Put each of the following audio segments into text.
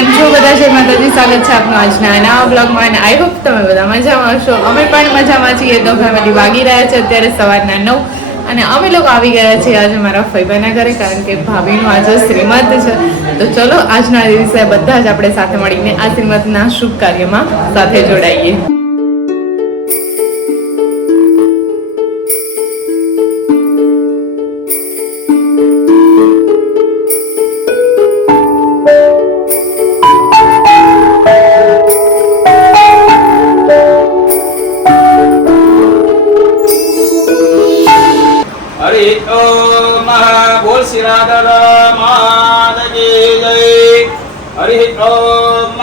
કેમ છો બધા? જય માતાજી, સ્વાગત છે આપનું આજના નવા બ્લોગમાં અને આઈ હોપ તમે બધા મજામાં હશો. અમે પણ મજામાં છીએ. તો ફેમિલી વાગી રહ્યા છે અત્યારે સવારના 9 અને અમે લોકો આવી ગયા છીએ આજે મારા ફઈબાના ઘરે, કારણ કે ભાભીનું આજે શ્રીમત છે. તો ચલો આજના દિવસે બધા જ આપણે સાથે મળીને આ શ્રીમતના શુભ કાર્યમાં સાથે જોડાઈએ. हरि ओम बोल श्री राधा माता की जय। हरि ओम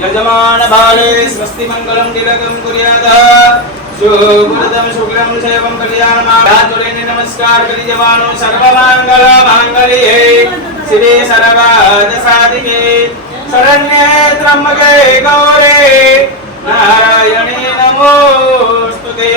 यजमान बाले स्वस्ति मंगलम तिलकम कुर्यात् शुभ्रतम शुक्लम शैवम कल्याणमाधातुरेण नमस्कार करि जवानो सर्वमंगल मांगल्ये शिवे सर्वार्थ साधिके शरण्ये त्र्यंबके गौरे नारायणे नमोस्तुते।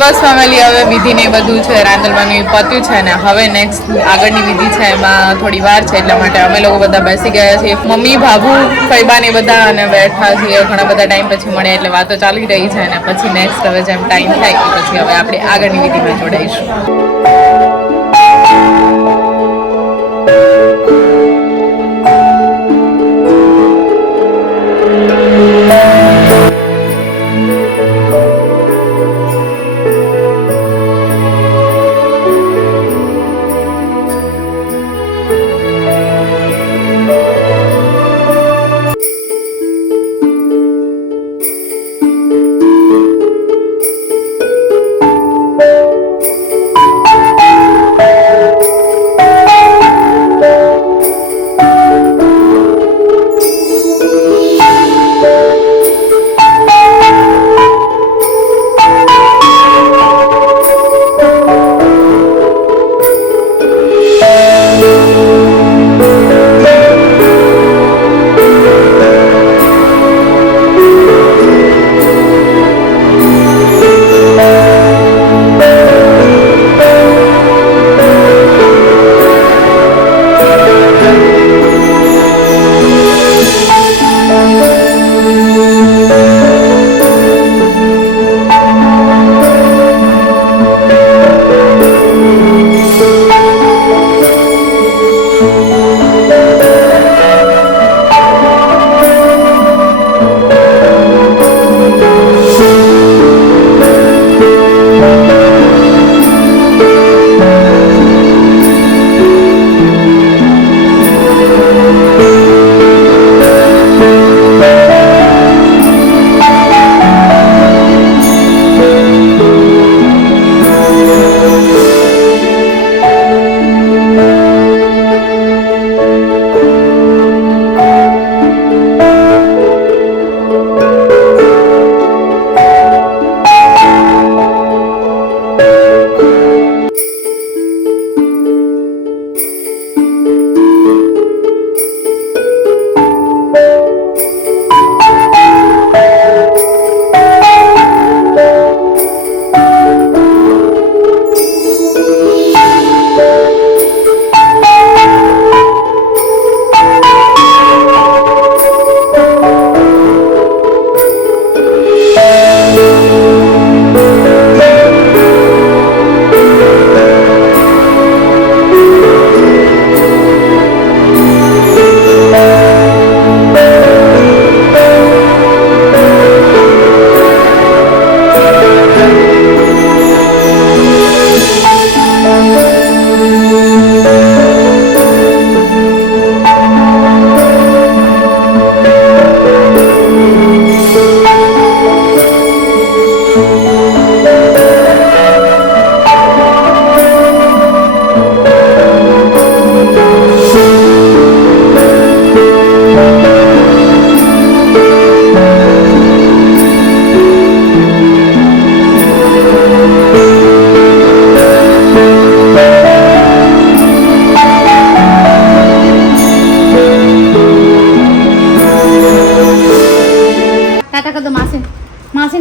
બસ ફેમિલી, હવે વિધિ ને બધું છે રાંધણવાનું પત્યું છે ને હવે નેક્સ્ટ આગળની વિધિ છે એમાં થોડી વાર છે, એટલા માટે અમે લોકો બધા બેસી ગયા છીએ. મમ્મી, ભાભુ, ફઈબા ને બધા અને બેઠા છીએ. ઘણા બધા ટાઈમ પછી મળ્યા એટલે વાતો ચાલી રહી છે અને પછી નેક્સ્ટ હવે જેમ ટાઈમ થાય પછી હવે આપણે આગળની વિધિમાં જોડાઈશું.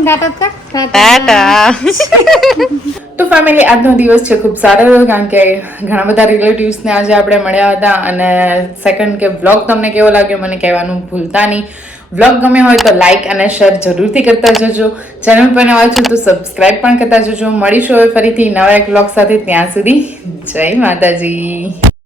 ટાટા. તો ફેમિલી, આજનો દિવસ છે ખૂબ સારો રહ્યો કારણ કે ઘણા બધા રિલેટિવ્સને આજે આપણે મળ્યા હતા. અને સેકન્ડ કે વ્લોગ તમને કેવો લાગ્યો મને કહેવાનું ભૂલતા નહીં. વ્લોગ ગમે હોય તો લાઇક અને શેર જરૂરથી કરતા જજો. ચેનલ પર નવા છો તો સબસ્ક્રાઇબ પણ કરતા જજો. મળીશું હવે ફરીથી નવા એક વ્લોગ સાથે. ત્યાં સુધી જય માતાજી.